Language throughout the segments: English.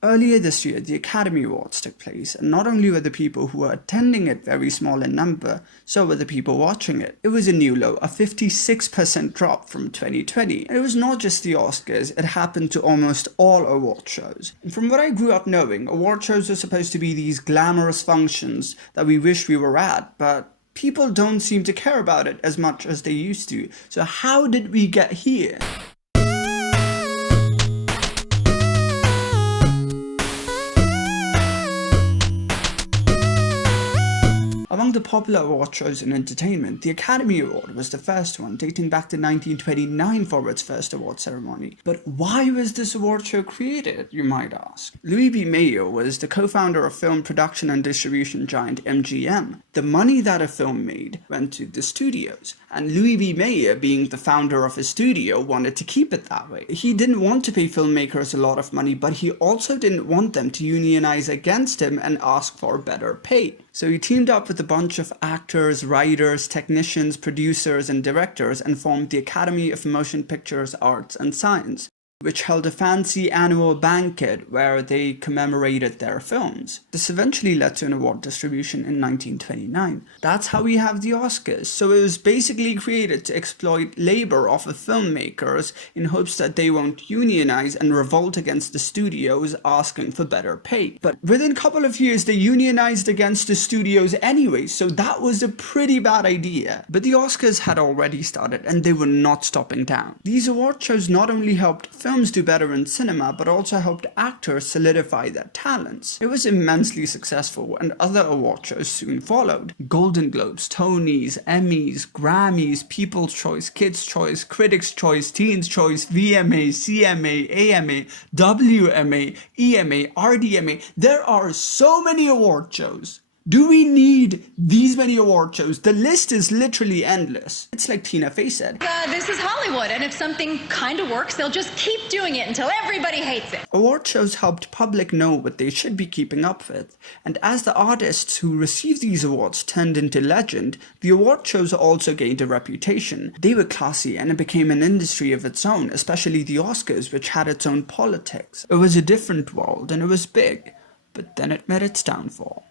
Earlier this year, the Academy Awards took place, and not only were the people who were attending it very small in number, so were the people watching it. It was a new low, a 56% drop from 2020. And it was not just the Oscars, it happened to almost all award shows. And from what I grew up knowing, award shows are supposed to be these glamorous functions that we wish we were at, but people don't seem to care about it as much as they used to. So how did we get here? Among the popular award shows in entertainment, the Academy Award was the first one, dating back to 1929 for its first award ceremony. But why was this award show created, you might ask? Louis B. Mayer was the co-founder of film production and distribution giant MGM. The money that a film made went to the studios, and Louis B. Mayer, being the founder of his studio, wanted to keep it that way. He didn't want to pay filmmakers a lot of money, but he also didn't want them to unionize against him and ask for better pay. So he teamed up with a bunch of actors, writers, technicians, producers, and directors and formed the Academy of Motion Pictures Arts and Science, which held a fancy annual banquet where they commemorated their films. This eventually led to an award distribution in 1929. That's how we have the Oscars. So it was basically created to exploit labor off of filmmakers in hopes that they won't unionize and revolt against the studios asking for better pay. But within a couple of years, they unionized against the studios anyway, so that was a pretty bad idea. But the Oscars had already started and they were not stopping down. These award shows not only helped films do better in cinema, but also helped actors solidify their talents. It was immensely successful, and other award shows soon followed. Golden Globes, Tonys, Emmys, Grammys, People's Choice, Kids' Choice, Critics' Choice, Teens' Choice, VMA, CMA, AMA, WMA, EMA, RDMA. There are so many award shows. Do we need these many award shows? The list is literally endless. It's like Tina Fey said. This is Hollywood, and if something kind of works, they'll just keep doing it until everybody hates it. Award shows helped public know what they should be keeping up with. And as the artists who received these awards turned into legend, the award shows also gained a reputation. They were classy and it became an industry of its own, especially the Oscars, which had its own politics. It was a different world and it was big, but then it met its downfall.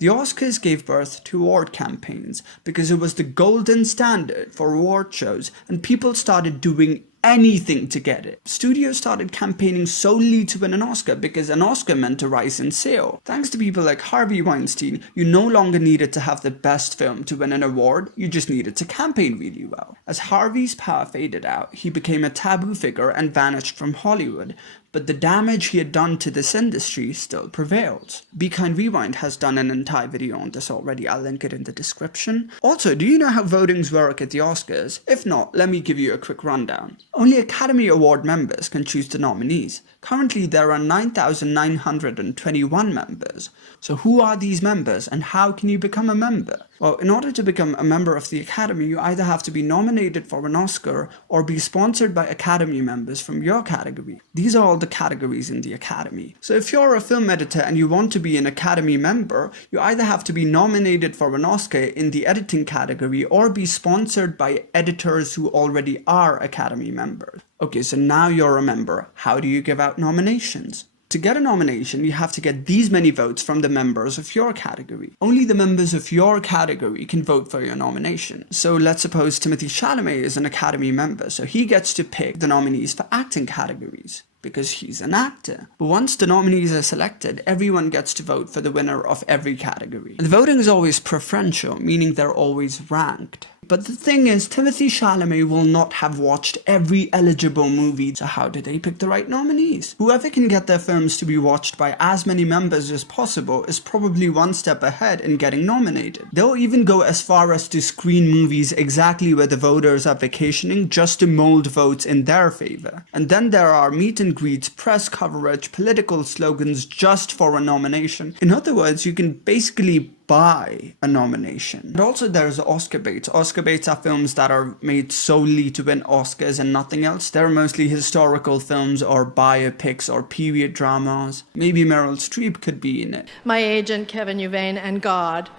The Oscars gave birth to award campaigns because it was the golden standard for award shows and people started doing anything to get it. Studios started campaigning solely to win an Oscar because an Oscar meant a rise in sale. Thanks to people like Harvey Weinstein, you no longer needed to have the best film to win an award, you just needed to campaign really well. As Harvey's power faded out, he became a taboo figure and vanished from Hollywood. But the damage he had done to this industry still prevails. Be Kind Rewind has done an entire video on this already, I'll link it in the description. Also, do you know how votings work at the Oscars? If not, let me give you a quick rundown. Only Academy Award members can choose the nominees. Currently, there are 9,921 members. So who are these members and how can you become a member? Well, in order to become a member of the Academy, you either have to be nominated for an Oscar or be sponsored by Academy members from your category. These are all the categories in the Academy. So if you're a film editor and you want to be an Academy member, you either have to be nominated for an Oscar in the editing category or be sponsored by editors who already are Academy members. Okay, so now you're a member. How do you give out nominations? To get a nomination, you have to get these many votes from the members of your category. Only the members of your category can vote for your nomination. So let's suppose Timothée Chalamet is an Academy member, so he gets to pick the nominees for acting categories, because he's an actor. But once the nominees are selected, everyone gets to vote for the winner of every category. And the voting is always preferential, meaning they're always ranked. But the thing is, Timothée Chalamet will not have watched every eligible movie, so how do they pick the right nominees? Whoever can get their films to be watched by as many members as possible is probably one step ahead in getting nominated. They'll even go as far as to screen movies exactly where the voters are vacationing just to mold votes in their favor. And then there are meet and greets, press coverage, political slogans just for a nomination. In other words, you can basically buy a nomination. And also there's Oscar baits. Oscar baits are films that are made solely to win Oscars and nothing else. They're mostly historical films or biopics or period dramas. Maybe Meryl Streep could be in it. My agent, Kevin Uvain, and God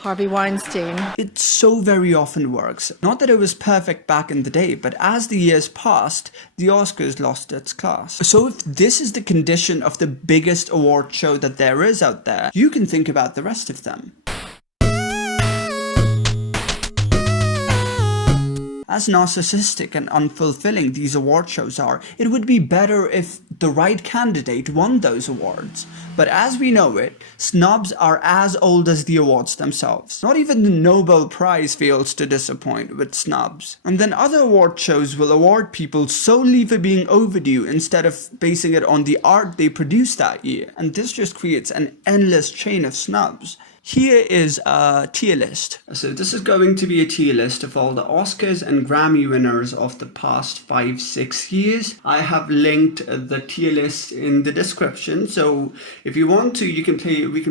Harvey Weinstein. It so very often works. Not that it was perfect back in the day, but as the years passed, the Oscars lost its class. So if this is the condition of the biggest award show that there is out there, you can think about the rest of them. As narcissistic and unfulfilling these award shows are, it would be better if the right candidate won those awards. But as we know it, snubs are as old as the awards themselves. Not even the Nobel Prize fails to disappoint with snubs. And then other award shows will award people solely for being overdue instead of basing it on the art they produced that year. And this just creates an endless chain of snubs. Here is a tier list. So this is going to be a tier list of all the Oscars and Grammy winners of the past 5-6 years. I have linked the tier list in the description, so if you want to, we can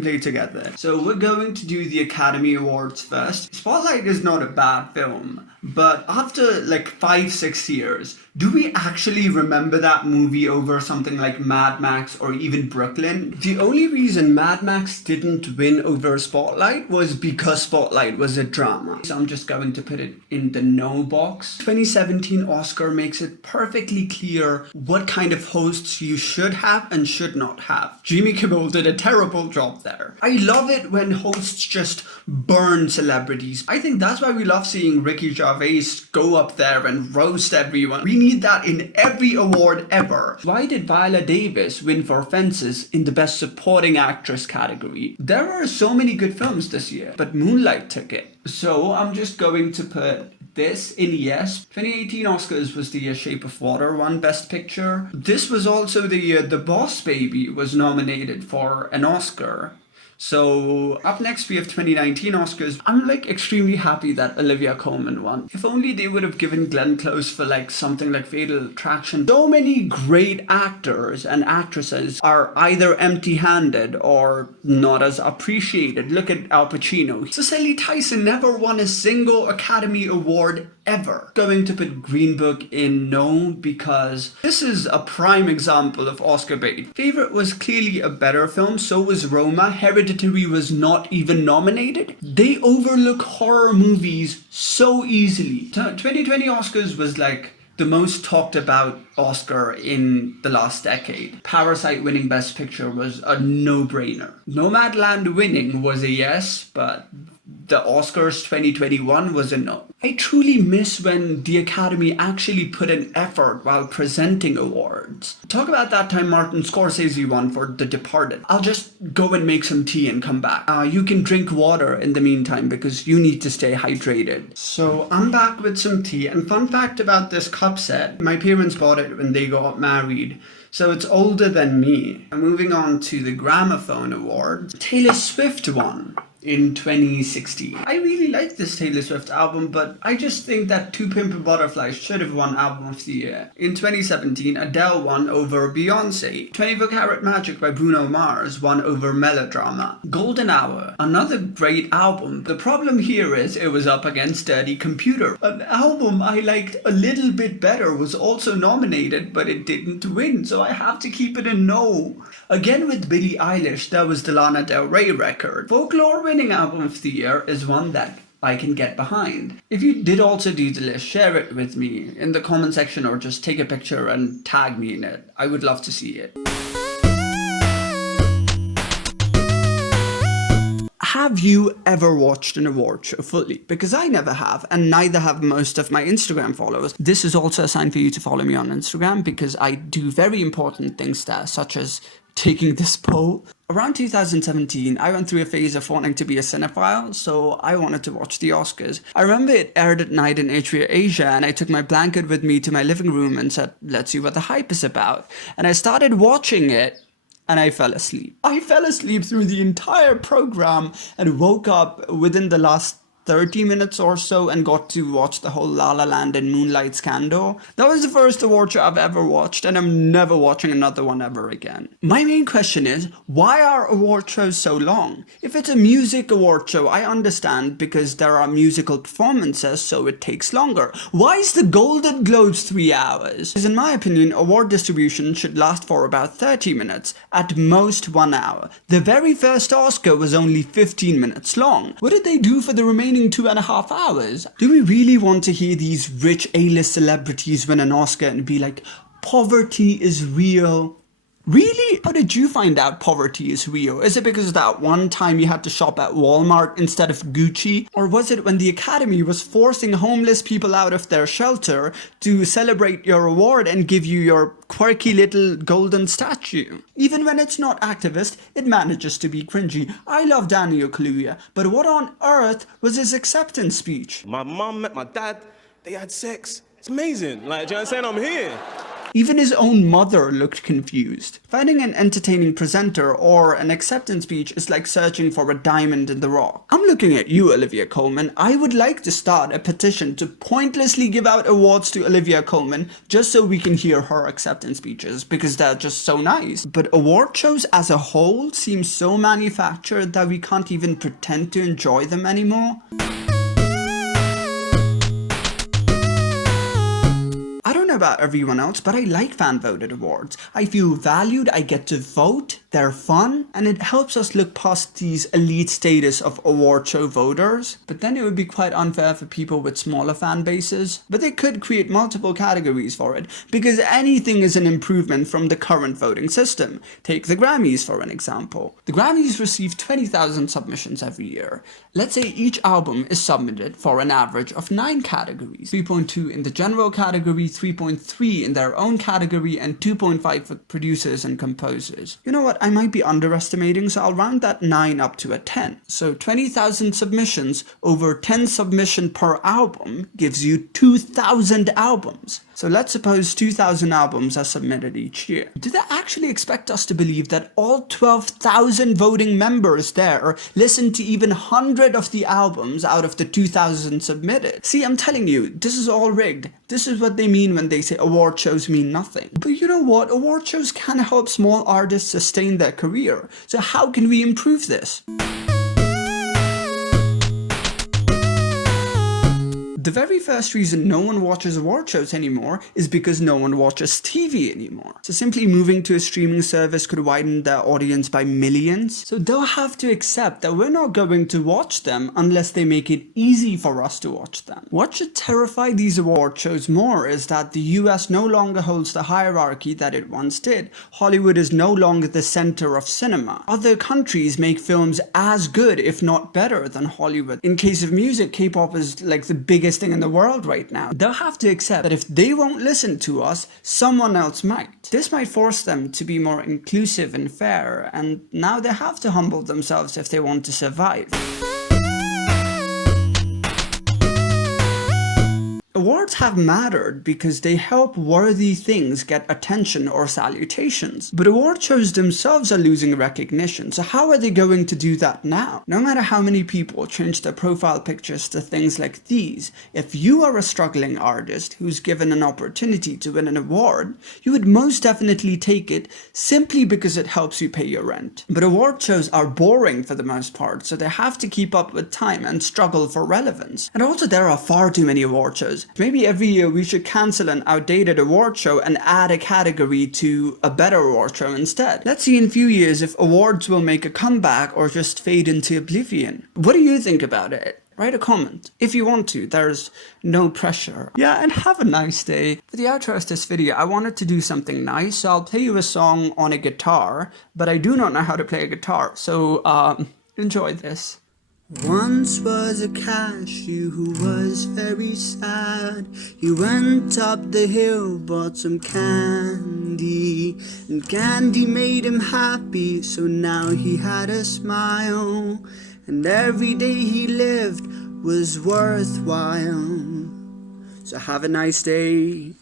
play it together. So we're going to do the Academy Awards first. Spotlight is not a bad film, but after like 5-6 years, do we actually remember that movie over something like Mad Max or even Brooklyn? The only reason Mad Max didn't win over Spotlight was because Spotlight was a drama. So I'm just going to put it in the no box. 2017 Oscar makes it perfectly clear what kind of hosts you should have and should not have. Jimmy Kimmel did a terrible job there. I love it when hosts just burn celebrities. I think that's why we love seeing Ricky Gervais go up there and roast everyone. We need that in every award ever. Why did Viola Davis win for Fences in the Best Supporting Actress category? There are so many good films this year, but Moonlight took it. So I'm just going to put this in yes. 2018 Oscars was the year Shape of Water won Best Picture. This was also the year The Boss Baby was nominated for an Oscar. So up next we have 2019 Oscars. I'm like extremely happy that Olivia Colman won. If only they would have given Glenn Close for like something like Fatal Attraction. So many great actors and actresses are either empty-handed or not as appreciated. Look at Al Pacino. Cicely Tyson never won a single Academy Award ever. Going to put Green Book in no, because this is a prime example of Oscar bait. Favorite was clearly a better film, so was Roma. Hereditary was not even nominated. They overlook horror movies so easily. 2020 Oscars was like the most talked about Oscar in the last decade. Parasite winning Best Picture was a no-brainer. Nomadland winning was a yes, but the Oscars 2021 was a no. I truly miss when the Academy actually put an effort while presenting awards. Talk about that time Martin Scorsese won for The Departed. I'll just go and make some tea and come back. You can drink water in the meantime because you need to stay hydrated. So I'm back with some tea, and fun fact about this cup set, my parents bought it when they got married. So it's older than me. Moving on to the Gramophone Awards. Taylor Swift won in 2016. I really like this Taylor Swift album, but I just think that To Pimp a Butterfly should have won Album of the Year. In 2017, Adele won over Beyonce. 24 Karat Magic by Bruno Mars won over Melodrama. Golden Hour, another great album. The problem here is it was up against Dirty Computer. An album I liked a little bit better was also nominated, but it didn't win, so I have to keep it a no. Again with Billie Eilish, that was the Lana Del Rey record. Folklore winning Album of the Year is one that I can get behind. If you did also do the list, share it with me in the comment section or just take a picture and tag me in it. I would love to see it. Have you ever watched an award show fully? Because I never have, and neither have most of my Instagram followers. This is also a sign for you to follow me on Instagram because I do very important things there, such as taking this poll. Around 2017, I went through a phase of wanting to be a cinephile, so I wanted to watch the Oscars. I remember it aired at night in HBO Asia, and I took my blanket with me to my living room and said, let's see what the hype is about. And I started watching it, and I fell asleep. I fell asleep through the entire program and woke up within the last 30 minutes or so and got to watch the whole La La Land and Moonlight scandal. That was the first award show I've ever watched, and I'm never watching another one ever again. My main question is, why are award shows so long? If it's a music award show, I understand because there are musical performances, so it takes longer. Why is the Golden Globes 3 hours? Because in my opinion, award distribution should last for about 30 minutes, at most 1 hour. The very first Oscar was only 15 minutes long. What did they do for the remaining 2.5 hours? Do we really want to hear these rich A-list celebrities win an Oscar and be like, poverty is real? Really? How did you find out poverty is real? Is it because that one time you had to shop at Walmart instead of Gucci? Or was it when the Academy was forcing homeless people out of their shelter to celebrate your award and give you your quirky little golden statue? Even when it's not activist, it manages to be cringy. I love Daniel Kaluuya, but what on earth was his acceptance speech? My mom met my dad, they had sex. It's amazing. Like, do you know what I'm saying? I'm here. Even his own mother looked confused. Finding an entertaining presenter or an acceptance speech is like searching for a diamond in the rock. I'm looking at you, Olivia Colman. I would like to start a petition to pointlessly give out awards to Olivia Colman just so we can hear her acceptance speeches because they're just so nice. But award shows as a whole seem so manufactured that we can't even pretend to enjoy them anymore. I don't know about everyone else, but I like fan-voted awards. I feel valued, I get to vote, they're fun, and it helps us look past these elite status of award show voters. But then it would be quite unfair for people with smaller fan bases. But they could create multiple categories for it, because anything is an improvement from the current voting system. Take the Grammys for an example. The Grammys receive 20,000 submissions every year. Let's say each album is submitted for an average of 9 categories. 3.2 in the general category, 3.3 in their own category, and 2.5 for producers and composers. You know what, I might be underestimating, so I'll round that 9 up to a 10. So 20,000 submissions over 10 submission per album gives you 2,000 albums. So let's suppose 2,000 albums are submitted each year. Do they actually expect us to believe that all 12,000 voting members there listen to even 100 of the albums out of the 2,000 submitted? See, I'm telling you, this is all rigged. This is what they mean when they say award shows mean nothing. But you know what? Award shows can help small artists sustain their career. So how can we improve this? The very first reason no one watches award shows anymore is because no one watches TV anymore. So simply moving to a streaming service could widen their audience by millions. So they'll have to accept that we're not going to watch them unless they make it easy for us to watch them. What should terrify these award shows more is that the US no longer holds the hierarchy that it once did. Hollywood is no longer the center of cinema. Other countries make films as good, if not better, than Hollywood. In case of music, K-pop is like the biggest thing in the world right now. They'll have to accept that if they won't listen to us, someone else might. This might force them to be more inclusive and fair, and now they have to humble themselves if they want to survive. Awards have mattered because they help worthy things get attention or salutations. But award shows themselves are losing recognition, so how are they going to do that now? No matter how many people change their profile pictures to things like these, if you are a struggling artist who's given an opportunity to win an award, you would most definitely take it simply because it helps you pay your rent. But award shows are boring for the most part, so they have to keep up with time and struggle for relevance. And also there are far too many award shows. Maybe every year we should cancel an outdated award show and add a category to a better award show instead. Let's see in a few years if awards will make a comeback or just fade into oblivion. What do you think about it? Write a comment. If you want to, there's no pressure. Yeah, and have a nice day. For the outro of this video, I wanted to do something nice, so I'll play you a song on a guitar, but I do not know how to play a guitar, so enjoy this. Once was a cashew who was very sad. He went up the hill, bought some candy, and candy made him happy, so now he had a smile, and every day he lived was worthwhile. So have a nice day.